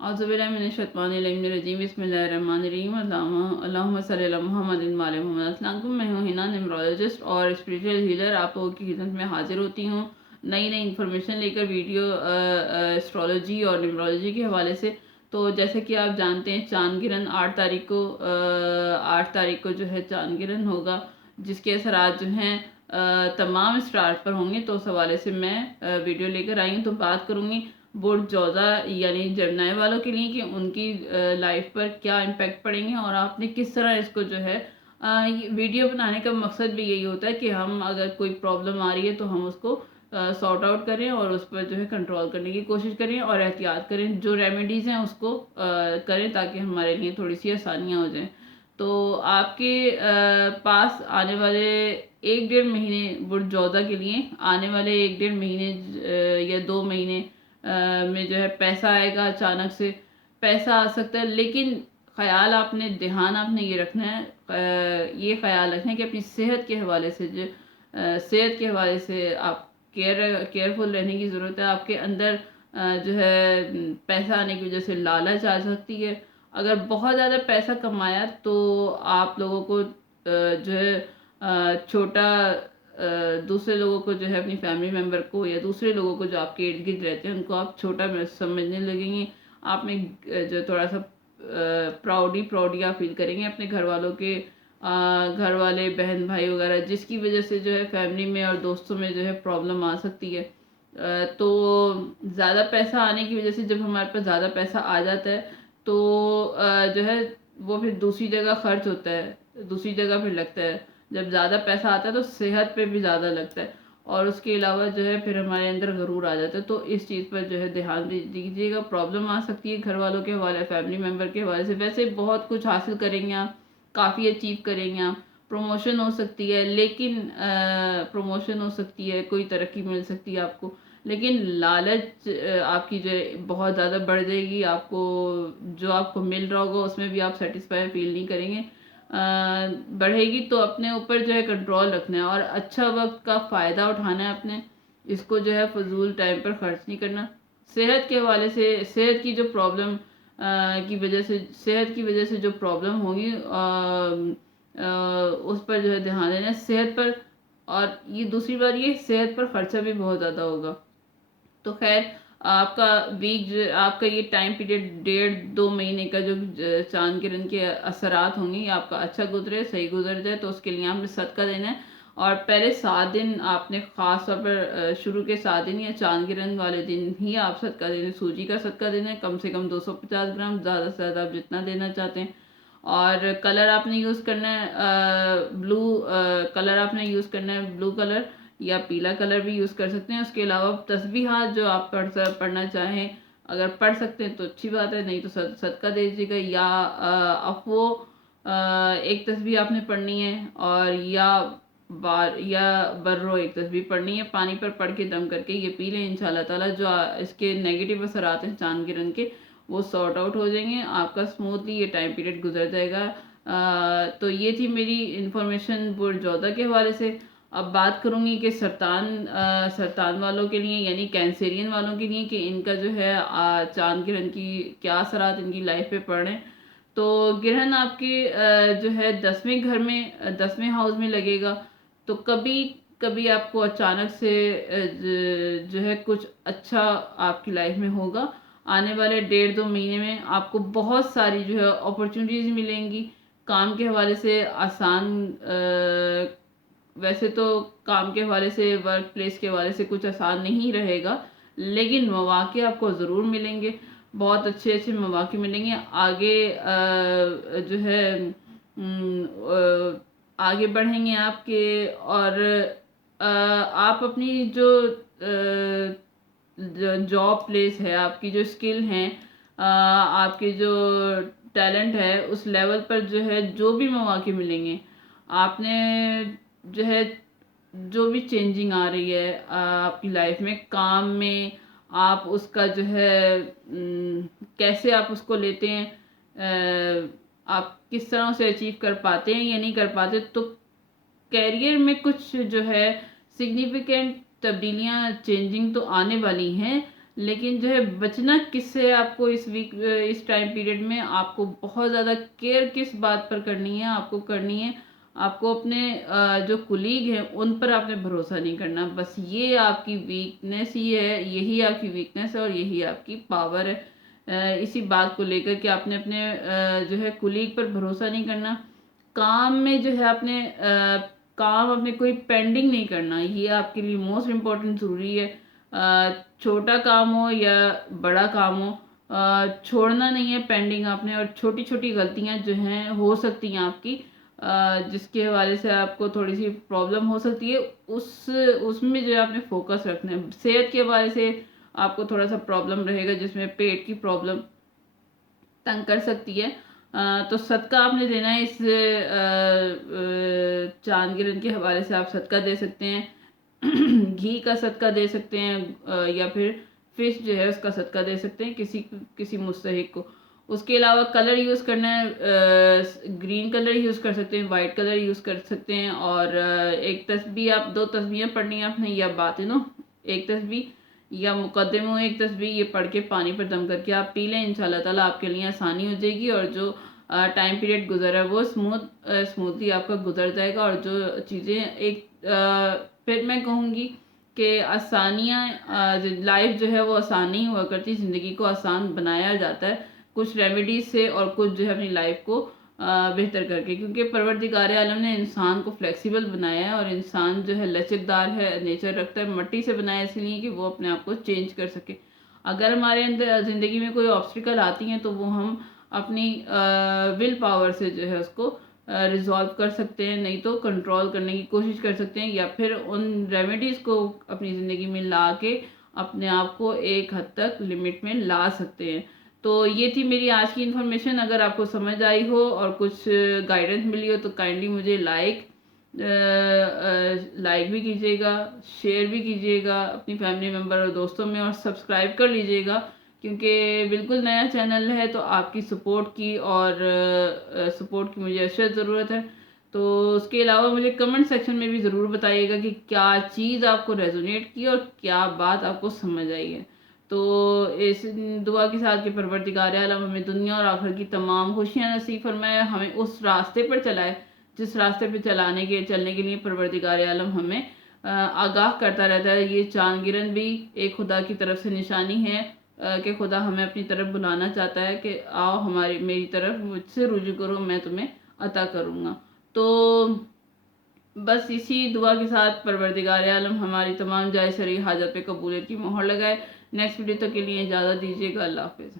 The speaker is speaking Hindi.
औज़ुबिल्लाहिमिनश्शैतानिर्रजीम बिस्मिल्लाहिर्रहमानिर्रहीम अल्लाहुम्मा सल्लि अला मुहम्मदिन व अला मुहम्मद। अस्सलाम वालेकुम, मैं हूँ हिना, न्यूमरोलॉजिस्ट और स्पिरिचुअल हीलर। आप लोगों की खिदमत में हाजिर होती हूँ नई नई इन्फॉर्मेशन लेकर वीडियो एस्ट्रोलॉजी और न्यूमरोलॉजी के हवाले से। तो जैसे कि आप जानते हैं, चांद गिरन 8 तारीख को जो है चांद गिरन होगा, जिसके असरात जो हैं तमाम स्टार्स पर होंगे। तो उस हवाले से मैं वीडियो लेकर आई हूँ। तो बात करूँगी बुर्ज जोधा यानी जमनाई वालों के लिए कि उनकी लाइफ पर क्या इम्पैक्ट पड़ेंगे और आपने किस तरह इसको जो है ये वीडियो बनाने का मकसद भी यही होता है कि हम अगर कोई प्रॉब्लम आ रही है तो हम उसको सॉर्ट आउट करें और उस पर जो है कंट्रोल करने की कोशिश करें और एहतियात करें, जो रेमेडीज़ हैं उसको करें ताकि हमारे लिए थोड़ी सी आसानियाँ हो जाएं। तो आपके पास आने वाले 1 डेढ़ महीने बुर्ज जोधा के लिए आने वाले 1 डेढ़ महीने या 2 महीने में जो है पैसा आएगा। अचानक से पैसा आ सकता है, लेकिन ख्याल आपने ध्यान आपने ये रखना है, ये ख्याल रखना है कि अपनी सेहत के हवाले से सेहत के हवाले से आप केयरफुल रहने की ज़रूरत है। आपके अंदर जो है पैसा आने की वजह से लालच आ सकती है। अगर बहुत ज़्यादा पैसा कमाया तो आप लोगों को जो है छोटा दूसरे लोगों को जो है अपनी फैमिली मेम्बर को या दूसरे लोगों को जो आपके इर्द गिर्द रहते हैं उनको आप छोटा समझने लगेंगे। आप में जो थोड़ा सा प्राउडी आप फील करेंगे अपने घर वालों के, घर वाले बहन भाई वगैरह, जिसकी वजह से जो है फैमिली में और दोस्तों में जो है प्रॉब्लम आ सकती है। तो ज़्यादा पैसा आने की वजह से जब हमारे पास ज़्यादा पैसा आ जाता है तो जो है वो फिर दूसरी जगह खर्च होता है, दूसरी जगह फिर लगता है। जब ज़्यादा पैसा आता है तो सेहत पे भी ज़्यादा लगता है और उसके अलावा जो है फिर हमारे अंदर गरूर आ जाता है। तो इस चीज़ पर जो है ध्यान दीजिएगा। प्रॉब्लम आ सकती है घर वालों के हवाले, फैमिली मेम्बर के हवाले से। वैसे बहुत कुछ हासिल करेंगे आप, काफ़ी अचीव करेंगे आप, प्रमोशन हो सकती है, लेकिन प्रमोशन हो सकती है, कोई तरक्की मिल सकती है आपको, लेकिन लालच आपकी जो है बहुत ज़्यादा बढ़ जाएगी। आपको जो आपको मिल रहा होगा उसमें भी आप सेटिस्फाई फील नहीं करेंगे। बढ़ेगी तो अपने ऊपर जो है कंट्रोल रखना है और अच्छा वक्त का फ़ायदा उठाना है अपने, इसको जो है फजूल टाइम पर खर्च नहीं करना। सेहत के हवाले से सेहत की जो प्रॉब्लम की वजह से सेहत की वजह से जो प्रॉब्लम होगी उस पर जो है ध्यान देना है, सेहत पर। और ये दूसरी बात, ये सेहत पर खर्चा भी बहुत ज़्यादा होगा। तो खैर आपका आपका ये टाइम पीरियड 1.5 2 महीने का जो चांद किरण के असरात होंगे ये आपका अच्छा गुजरे, सही गुजर जाए, तो उसके लिए आपने सदका देना है। और पहले 7 दिन आपने ख़ास तौर पर शुरू के 7 दिन या चांद गिरन वाले दिन ही आप सदका देना, सूजी का सदका देना है, कम से कम 250 ग्राम, ज़्यादा से ज़्यादा आप जितना देना चाहते हैं। और कलर आपने यूज़ करना है ब्लू कलर आपने यूज़ करना है, ब्लू कलर या पीला कलर भी यूज़ कर सकते हैं। उसके अलावा तस्बीहात जो आप पढ़ना चाहें, अगर पढ़ सकते हैं तो अच्छी बात है, नहीं तो सदका दे दीजिएगा। या अब वो एक तस्बीह आपने पढ़नी है और या बर्रो एक तस्बीह पढ़नी है, पानी पर पढ़ के दम करके ये पी लें। इंशाल्लाह ताला जो इसके नेगेटिव असरात हैं चांद गिरन के वो सॉर्ट आउट हो जाएंगे, आपका स्मूथली ये टाइम पीरियड गुजर जाएगा। तो ये थी मेरी इन्फॉर्मेशन बुर्ज जोधा के हवाले से। अब बात करूँगी कि सरतान वालों के लिए यानी कैंसेरियन वालों के लिए कि इनका जो है चांद ग्रहण की क्या असरात इनकी लाइफ पे पड़ रहे हैं। तो ग्रहण आपके जो है 10वें घर में 10वें हाउस में लगेगा। तो कभी कभी आपको अचानक से जो है कुछ अच्छा आपकी लाइफ में होगा। आने वाले 1.5 2 महीने में आपको बहुत सारी जो है अपॉर्चुनिटीज़ मिलेंगी। काम के हवाले से आसान वैसे तो काम के हवाले से, वर्क प्लेस के हवाले से कुछ आसान नहीं रहेगा, लेकिन मौक़े आपको ज़रूर मिलेंगे, बहुत अच्छे अच्छे मौक़े मिलेंगे। आगे जो है आगे बढ़ेंगे आपके। और आप अपनी जो जॉब प्लेस है, आपकी जो स्किल हैं, आपके जो टैलेंट है, उस लेवल पर जो है जो भी मौक़े मिलेंगे, आपने जो है जो भी चेंजिंग आ रही है आपकी लाइफ में, काम में, आप उसका जो है कैसे आप उसको लेते हैं, आप किस तरह से अचीव कर पाते हैं या नहीं कर पाते। तो कैरियर में कुछ जो है सिग्निफिकेंट तब्दीलियां चेंजिंग तो आने वाली हैं, लेकिन जो है बचना किससे आपको इस टाइम पीरियड में आपको बहुत ज़्यादा केयर किस बात पर करनी है, आपको करनी है आपको अपने जो कुलीग हैं उन पर आपने भरोसा नहीं करना। बस ये आपकी वीकनेस ही है, यही आपकी वीकनेस है और यही आपकी पावर है। इसी बात को लेकर कि आपने अपने जो है कुलीग पर भरोसा नहीं करना। काम में जो है आपने काम अपने कोई पेंडिंग नहीं करना, ये आपके लिए मोस्ट इम्पोर्टेंट ज़रूरी है। छोटा काम हो या बड़ा काम हो, छोड़ना नहीं है पेंडिंग आपने। और छोटी छोटी गलतियां जो हैं हो सकती हैं आपकी, जिसके हवाले से आपको थोड़ी सी प्रॉब्लम हो सकती है, उसमें जो है आपने फोकस रखना है। सेहत के हवाले से आपको थोड़ा सा प्रॉब्लम रहेगा, जिसमें पेट की प्रॉब्लम तंग कर सकती है। तो सदका आपने देना है। इस चांद गिरन के हवाले से आप सदका दे सकते हैं। घी का सदका दे सकते हैं, या फिर फिश जो है उसका सदका दे सकते हैं किसी मुस्तहिक को। उसके अलावा कलर यूज़ करना है, ग्रीन कलर यूज़ कर सकते हैं, वाइट कलर यूज़ कर सकते हैं। और एक तस्बीह, आप 2 तस्बीहें पढ़नी है आपने, या बातिनो एक तस्बीह या मुकद्दमों एक तस्बीह, ये पढ़ के पानी पर दम करके आप पी लें। इंशाल्लाह ताला आपके लिए आसानी हो जाएगी और जो टाइम पीरियड गुजरा है वो स्मूथली आपका गुजर जाएगा। और जो चीज़ें फिर मैं कहूँगी कि आसानियाँ, लाइफ जो है वो आसान नहीं हुआ करती, ज़िंदगी को आसान बनाया जाता है कुछ रेमेडीज से और कुछ जो है अपनी लाइफ को बेहतर करके। क्योंकि परवरदिगार आलम ने इंसान को फ्लेक्सिबल बनाया है और इंसान जो है लचकदार है, नेचर रखता है, मिट्टी से बनाया इसलिए कि वो अपने आप को चेंज कर सके। अगर हमारे अंदर ज़िंदगी में कोई ऑब्स्टिकल आती हैं तो वो हम अपनी विल पावर से जो है उसको रिजॉल्व कर सकते हैं, नहीं तो कंट्रोल करने की कोशिश कर सकते हैं, या फिर उन रेमेडीज़ को अपनी ज़िंदगी में ला के अपने आप को एक हद तक लिमिट में ला सकते हैं। तो ये थी मेरी आज की इन्फॉर्मेशन। अगर आपको समझ आई हो और कुछ गाइडेंस मिली हो तो काइंडली मुझे लाइक भी कीजिएगा, शेयर भी कीजिएगा अपनी फैमिली मेम्बर और दोस्तों में, और सब्सक्राइब कर लीजिएगा क्योंकि बिल्कुल नया चैनल है तो आपकी सपोर्ट की और सपोर्ट की मुझे अशद ज़रूरत है। तो उसके अलावा मुझे कमेंट सेक्शन में भी ज़रूर बताइएगा कि क्या चीज़ आपको रेजोनेट की और क्या बात आपको समझ आई है। तो इस दुआ के साथ कि परवरदिगार आलम हमें दुनिया और आखिर की तमाम खुशियाँ नसीब फरमाए, हमें उस रास्ते पर चलाए जिस रास्ते पे चलने के लिए परवरदिगार आलम हमें आगाह करता रहता है। ये चांद गिरन भी एक खुदा की तरफ से निशानी है कि खुदा हमें अपनी तरफ बुलाना चाहता है कि आओ मेरी तरफ, मुझसे रुजू करो, मैं तुम्हें अता करूँगा। तो बस इसी दुआ के साथ परवरदिगार आलम हमारी तमाम जायज़ शरई हाजत पे कबूलियत की मोहर लगाए। नेक्स्ट वीडियो तक के लिए इजाज़त दीजिएगा। अल्लाह हाफिज़।